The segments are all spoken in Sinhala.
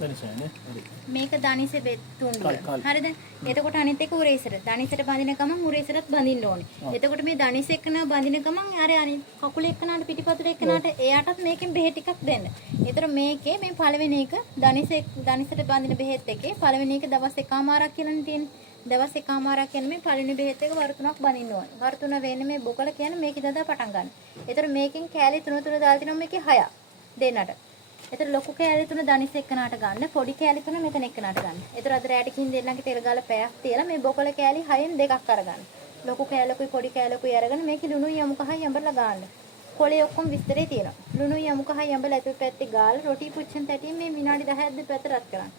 දනිසනේ. හරි. මේක දනිසේ තුණ්ඩුව. හරිද? එතකොට අනිත් එක උරේසර. දනිසට බඳින ගමන් උරේසරත් බඳින්න ඕනේ. එතකොට මේ දනිස එක්කන බඳින ගමන් අර අනිත් කකුල එක්කනට පිටිපතුල එක්කනට එයාටත් මේකෙන් බෙහෙත් ටිකක් දෙන්න. ඒතර මේකේ මේ පළවෙනි එක දනිසට බඳින බෙහෙත් එකේ පළවෙනි එක දවස් එකමාරක් කියලානේ තියෙන්නේ. දවස් එකමාරක් කියන්නේ මේ පළවෙනි බෙහෙත් එක වර 3ක් බඳින්න ඕනේ. වර 3 වෙන්නේ මේ බොකල කියන්නේ මේක ඉඳලා පටන් ගන්න. ඒතර මේකෙන් කෑලි 3 දාලා තිනවා මේකේ 6ක් දෙන්නට. ඒතර ලොකු කෑලි 3 දනිස් එක්කනට ගන්න, පොඩි කෑලි 3 මෙතන එක්කනට ගන්න. ඒතර අද රැටකින් දෙන්නගේ තෙල් ගාලා පැයක් තියලා මේ බොකල කෑලි 6න් දෙකක් අරගන්න. ලොකු කෑලකුයි පොඩි කෑලකුයි අරගෙන මේකේ ලුණුයි යමු කහයි යඹලා ගන්න. කොලේ ඔක්කොම විස්තරේ තියෙනවා. ලුණුයි යමු කහයි යඹලා ඇතුල් පැත්තේ ගාලා රොටි පුච්චන් තැටින් මේ විනාඩි 10ක් දෙපැත්ත රත් කරන්න.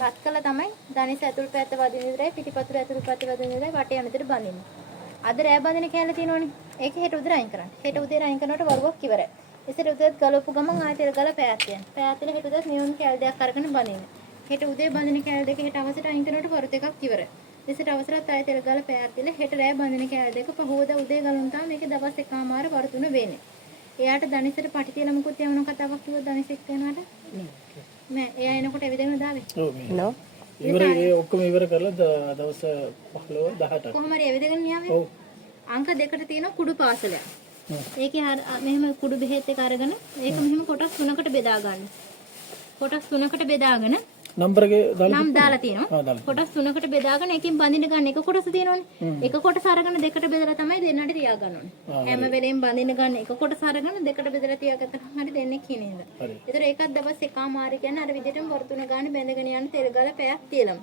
රත් කළා තමයි දනිස් ඇතුල් පැත්ත වදින විතරයි පිටිපතුල ඇතුල් පැත්ත වදින විතරයි වටේ යන විතර බඳින්න. අද රෑ බඳින කෑල්ල තියෙනවනේ. ඒක හෙට උදේ අයින් කරන්න. හෙට උදේ අයින් කරනකොට වරුවක් ඉවරයි. ඉතින් උදේත් ගලවපු ගමන් ආයෙත් තෙල් ගාලා පැයක් තියන්න. පැයක් තියලා හෙට උදේත් නියුන් කෑල්ල දෙකක් අරගෙන බඳින්න. හෙට උදේ බඳින කෑල්ල දෙක හෙට අවසට අයින් කරනකොට වරු දෙකක් ඉවරයි. ඉතින් අවසරත් ආයෙත් තෙල් ගාලා පැයක් තියලා හෙට රෑ බඳින කෑල්ල දෙක පහෝදා උදේ ගලවුම් තමයි මේකේ දවස් එකමාර වරු 3 වෙන්නේ. එයාට දනිසට පටි තියලා මුකුත් යවන කතාවක් කිව්වොත් දනිස් එක්ක යනවාට නෑ. එයා එනකොට ඇවිදගෙන දාවේ. ඔව් නෝ. ඉවර ඔක්කොම ඉවර කරලා දවස් 15 18. කොහොම හරි ඇවිදගෙන න්යාවේ. ඔව්. අංක දෙකට තියෙන කුඩු පාසලයක්. ඒකේ මෙහෙම කුඩු බෙහෙත් එක අරගෙන ඒක මෙහෙම කොටස් 3කට බෙදා ගන්න. කොටස් 3කට බෙදාගෙන නම්බර් එක නම් දාලා තියෙනවා. කොටස් 3කට බෙදාගෙන එකකින් බඳින්න ගන්න එක කොටස තියෙනවනේ. එක කොටස අරගෙන දෙකට බෙදලා තමයි දෙන්නට තියා ගන්න ඕනේ. හැම වෙලෙම බඳින්න ගන්න එක කොටස අරගෙන දෙකට බෙදලා තියාගත්තාම හරි දෙන්නේ කිනේද. ඒතර ඒකත් දවස් එකමාරි කියන්නේ අර විදිහටම වර 3 ගන්න බැඳගෙන යන තෙල් ගාලා පැයක් තියලම.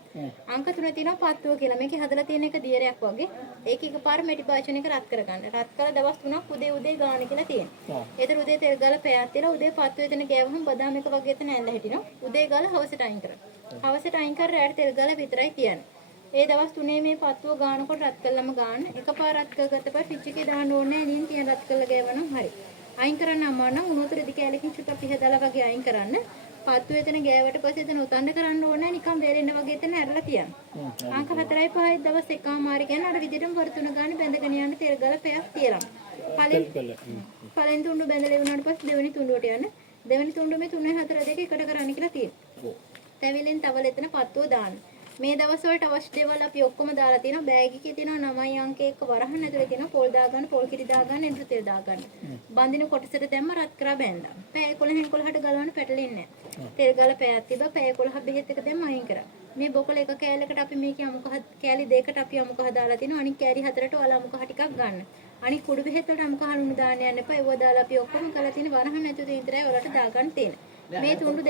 අංක 3 තියෙනවා පත්තුව කියලා. මේකේ හදලා තියෙන එක දියරයක් වගේ. ඒක එකපාර මෙටි පාචන එක රත් කරගන්න. රත් කරලා දවස් 3ක් උදේ ගාන කියලා තියෙනවා. ඒතර උදේ තෙල් ගාලා පැයක් තියලා උදේ පත්තුව එතන ගෑවහම බදාම එක වගේ එතන ඇඳලා හිටිනවා. උදේ ගාලා හවසට අයින් කරනවා. හවසට අයින් කර රැට තෙල් ගාලා විතරයි තියන්නේ. ඒ දවස් 3 මේ පත්තුව ගානකොට රත් කළාම ගන්න. එකපාර රත් කරගත්ත පස්සේ ෆ්‍රිජ් එකේ දාන්න ඕනේ නැහැ. ලින් තියන රත් කරලා ගෑවනම් හරි. අයින් කරන්න අමාරු නම් උණු වතුර ඉදි කැලකින් චුට්ටක් පිහදලා වගේ අයින් කරන්න. පත්තුව එතන ගෑවට පස්සේ එතන උතන්න කරන්න ඕනේ නැහැ. නිකන් වෙරෙන්න වගේ එතන ඇරලා තියන්න. අංක 4යි 5යි දවස් එකමාරි කියන්නේ අර විදිහටම වර 3 ගානේ බැඳගෙන යන්න තෙල් ගාලා පැයක් තියලා. පළවෙනි තුණ්ඩුව බැඳලා වුණාට පස්සේ දෙවෙනි තුණ්ඩුවට යන්න. දෙවෙනි තුණ්ඩුවේ 3 4 දෙක එකට කරන්න කියලා තියෙනවා. තැවිලෙන් තවල එතන පත්තුව දාන්න. මේ දවස් වලට අවශ්‍ය දේවල් අපි ඔක්කොම දාලා තියෙනවා. බෑග් එකේ තියෙනවා 9 අංක එක වරහන් ඇතුලේ තියෙනවා පොල් දාගන්න, පොල් කිරි දාගන්න, එඬු තෙල් දාගන්න. බඳින කොටසට දැම්ම රත් කරා බැඳා. පැය 11න් 11ට ගලවන්න පැටලෙන්නේ නැහැ. තෙල් ගාලා පැයක් තිබ්බා. පැය 11 බෙහෙත් එක දැම්ම අයින් කරා. මේ බොකල එක කෑල්ලකට අපි මේකේ අමුක කෑලි දෙකකට අපි අමුක හදාලා තිනවා. අනිත් කෑලි හතරට ඔයාලා අමුක ටිකක් ගන්න. අනිත් කුඩු බෙහෙත් වලට අමුක හලුණු දාන්න යන්න එපා. ඒව දාලා අපි ඔක්කොම කරලා තියෙන වරහන් ඇතුලේ විතරයි ඔයාලට දාගන්න තියෙන්නේ. මේ තුණ්ඩු